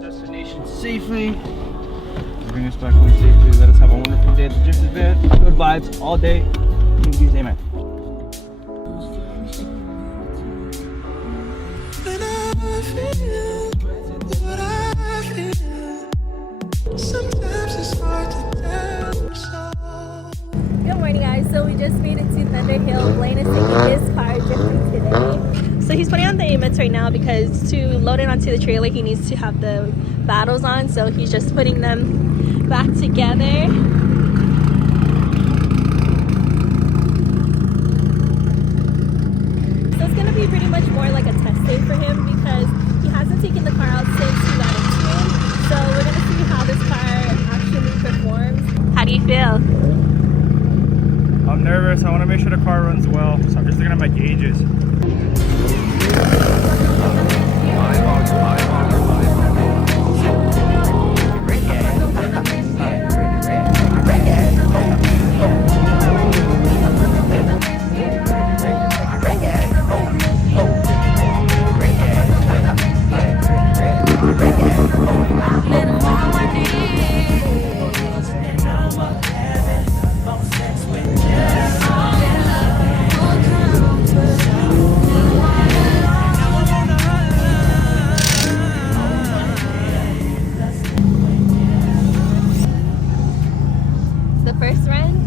destination safely. Bring us back home safely. Let us have a wonderful day at the Gypsy Bed. Good vibes all day. King Jesus, amen. Good morning, guys. So we just made it to Thunder Hill. Blaine is taking his car drifting today. So he's putting on the emits right now because to load it onto the trailer, he needs to have the battles on. So he's just putting them back together. So it's gonna be pretty much more like a test day for him because he hasn't taken the car out since he got into it. So we're gonna see how this car actually performs. How do you feel? I'm nervous. I want to make sure the car runs well, so I'm just looking at my gauges. The first run?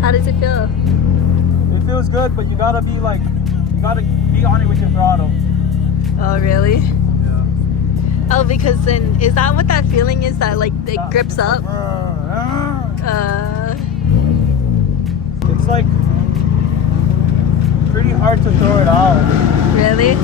How does it feel? It feels good, but you gotta be on it with your throttle. Oh, really? Yeah. Oh, because then, is that what that feeling is, that like it grips up? It's like pretty hard to throw it out. Really?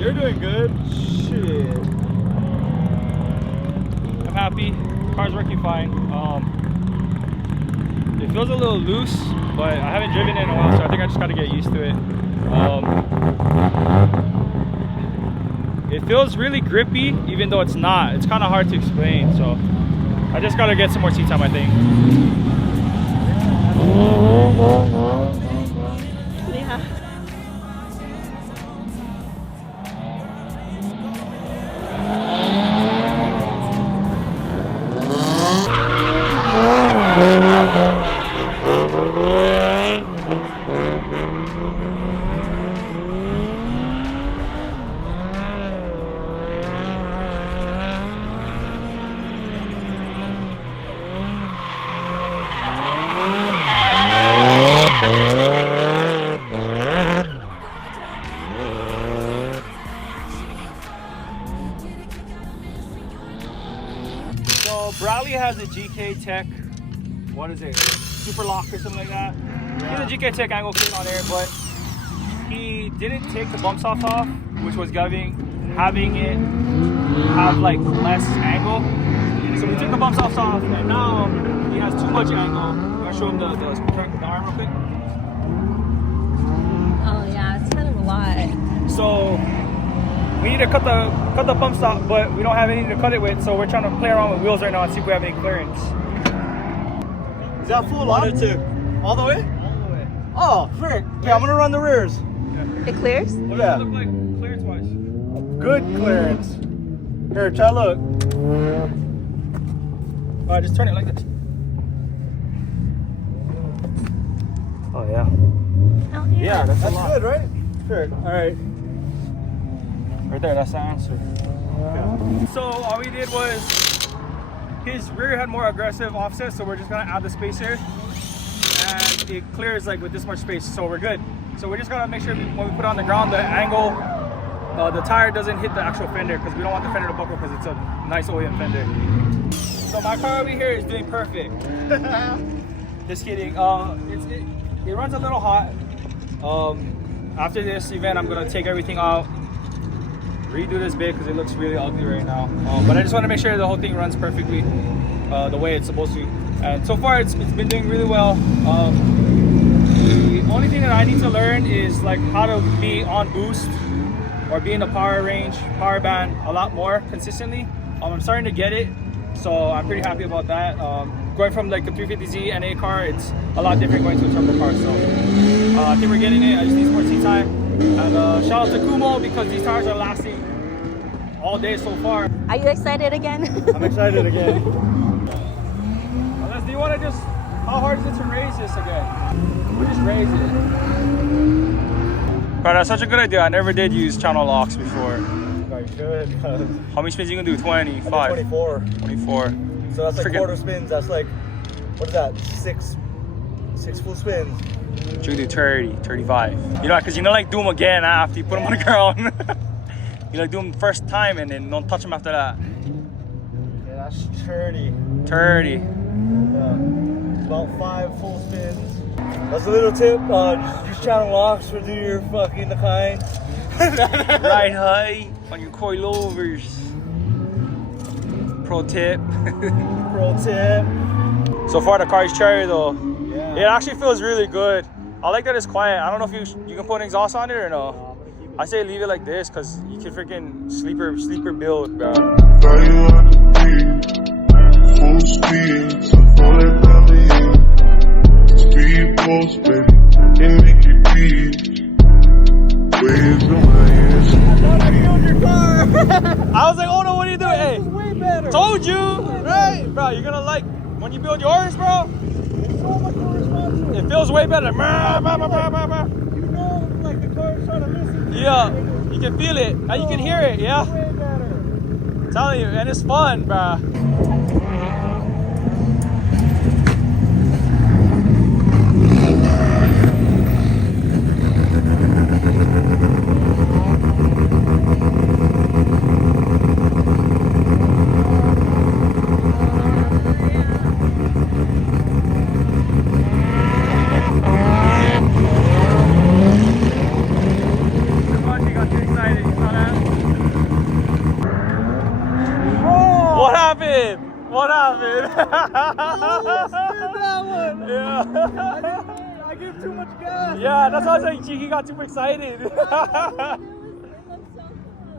You're doing good. Shit. I'm happy. Car's working fine. It feels a little loose, but I haven't driven it in a while, so I think I just got to get used to it. It feels really grippy, even though it's not. It's kind of hard to explain, so I just gotta get some more seat time, I think. Yeah. So Bradley has a GK Tech, what is it, Super Lock or something like that. He has a GK Tech angle kit on there, but he didn't take the bump stops off, which was having it have like less angle. So we took the bump stops off, and now he has too much angle. I'm gonna show him the arm real quick. Oh yeah, it's kind of a lot. So we need to cut the bump stop, but we don't have anything to cut it with, so we're trying to play around with wheels right now and see if we have any clearance. Is that full lock? All the way? All the way. Oh, frick. Okay, I'm gonna run the rears. It clears? What does it look like clearance-wise? Good clearance. Here, try to look. Alright, just turn it like this. Oh yeah. Oh yeah. Yeah, that's good, right? Sure. Alright. Right there, that's the answer. Okay. So all we did was, his rear had more aggressive offset, so we're just gonna add the spacer, and it clears like with this much space, so we're good. So we're just gonna make sure when we put it on the ground, the angle, the tire doesn't hit the actual fender, because we don't want the fender to buckle, because it's a nice OEM fender. So my car over here is doing perfect. Just kidding. It runs a little hot. After this event, I'm gonna take everything out, redo this bit because it looks really ugly right now. But I just want to make sure the whole thing runs perfectly the way it's supposed to. And so far, it's been doing really well. The only thing that I need to learn is like how to be on boost or be in the power range, power band a lot more consistently. I'm starting to get it, so I'm pretty happy about that. Going from like the 350Z NA car, it's a lot different going to a turbo car. So I think we're getting it. I just need some more seat time. And shout out to Kumo, because these tires are lasting all day so far. Are you excited again? I'm excited again. Unless, do you want to just, how hard is it to raise this again? We'll just raise it. Bro, that's such a good idea. I never did use channel locks before. No, you should. How many spins you can do? 25? 24. 24. So that's like quarter spins. That's like, what is that? Six full spins. You can do 30, 35. You know, because you don't like do them again after you put them on the ground. You like do them first time and then don't touch them after that. Yeah, that's 30. 30. Yeah. About 5 full spins. That's a little tip. Just channel locks for do your fucking the kind. Right high on your coilovers. Pro tip. Pro tip. So far the car is cherry though. Yeah. It actually feels really good. I like that it's quiet. I don't know if you can put an exhaust on it or no. I say leave it like this because you can freaking sleeper build, bro. Full speed, so pull it down the hill. Speed post, baby, and make it beat. Waves on my ears. I thought I killed your car. I was like, oh no, what are you doing? Hey, It's way better. told you, right? Bro, you're gonna like, when you build yours, bro, It's so much more responsive. it feels way better. You know, like the car's trying to listen to Yeah, you can feel it, and you can hear it, yeah? way better. I'm telling you, and it's fun, bro. What happened? That one. Yeah. I gave too much gas. Yeah, that's why I was like, he got too excited.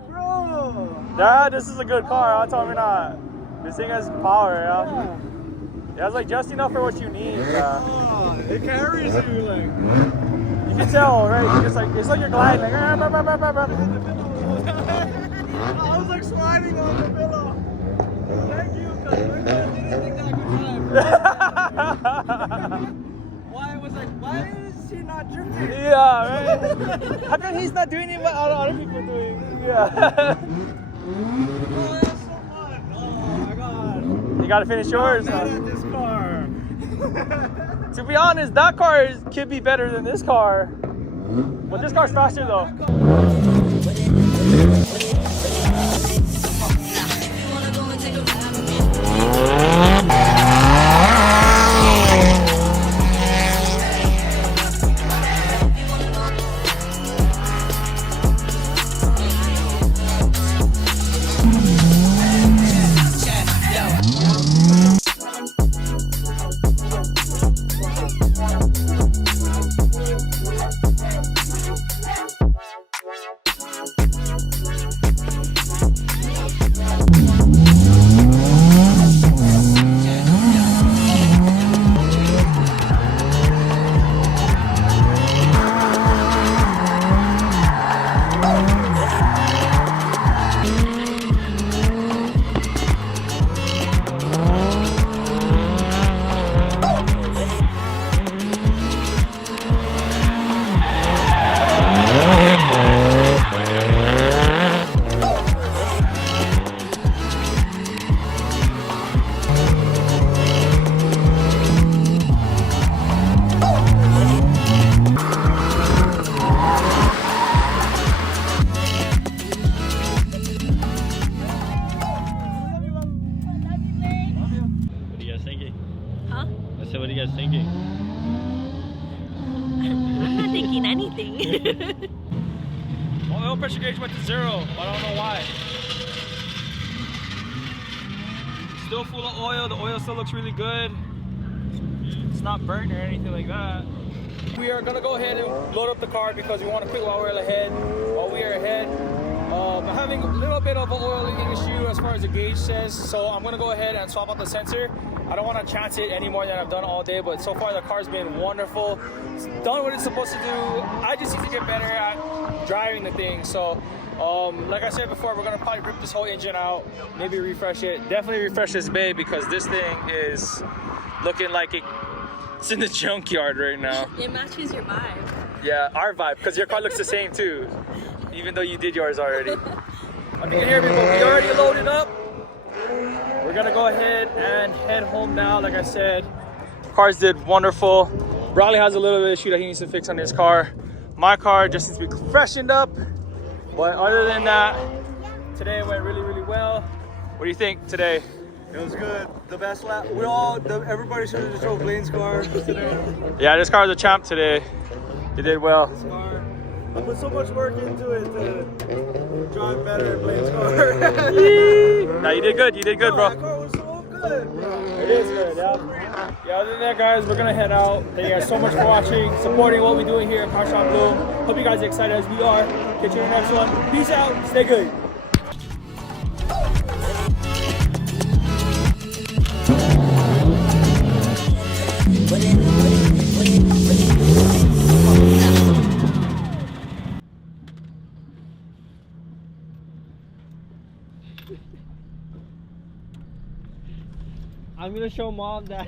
Bro. Yeah, this is a good car. I'll tell me not. This thing has power, yeah. It has like just enough for what you need. It carries you like. You can tell, right? You just like it's like you're gliding. Like, I was like sliding on the pillow. Thank you, because I didn't think that could Why was like, why is he not drifting? yeah, right? How come he's not doing it what other people doing? Yeah. Oh, that's so fun. Oh my god. You gotta finish yours. I'm mad at this car. To be honest, that car could be better than this car. But this car's faster though. What are you guys thinking? I'm not thinking anything. Well, oil pressure gauge went to 0. I don't know why. Still full of oil. The oil still looks really good. It's not burnt or anything like that. We are gonna go ahead and load up the car because we want to quit while we are ahead. I'm having a little bit of an oil leaking issue as far as the gauge says, so I'm gonna go ahead and swap out the sensor. I don't want to chance it any more than I've done all day, but so far the car's been wonderful. It's done what it's supposed to do. I just need to get better at driving the thing. So like I said before, we're gonna probably rip this whole engine out, maybe refresh it. Definitely refresh this bay because this thing is looking like it's in the junkyard right now. It matches your vibe. Yeah, our vibe, because your car looks the same too, even though you did yours already. I mean, here we go. We already loaded up. We're gonna go ahead and head home now. Like I said, cars did wonderful. Bradley has a little bit of issue that he needs to fix on his car. My car just needs to be freshened up. But other than that, today went really, really well. What do you think today? It was good. The best lap. Everybody should have just drove Blaine's car today. Yeah, this car's a champ today. You did well. This car, I put so much work into it to drive better in Blaine's car. No, you did good. You did good, bro. That car was so good, bro. It is good, yeah. Yeah, other than that, guys, we're gonna head out. Thank you guys so much for watching, supporting what we're doing here at Car Shop Bloom. Hope you guys are excited as we are. Catch you in the next one. Peace out. Stay good. I'm gonna show mom that.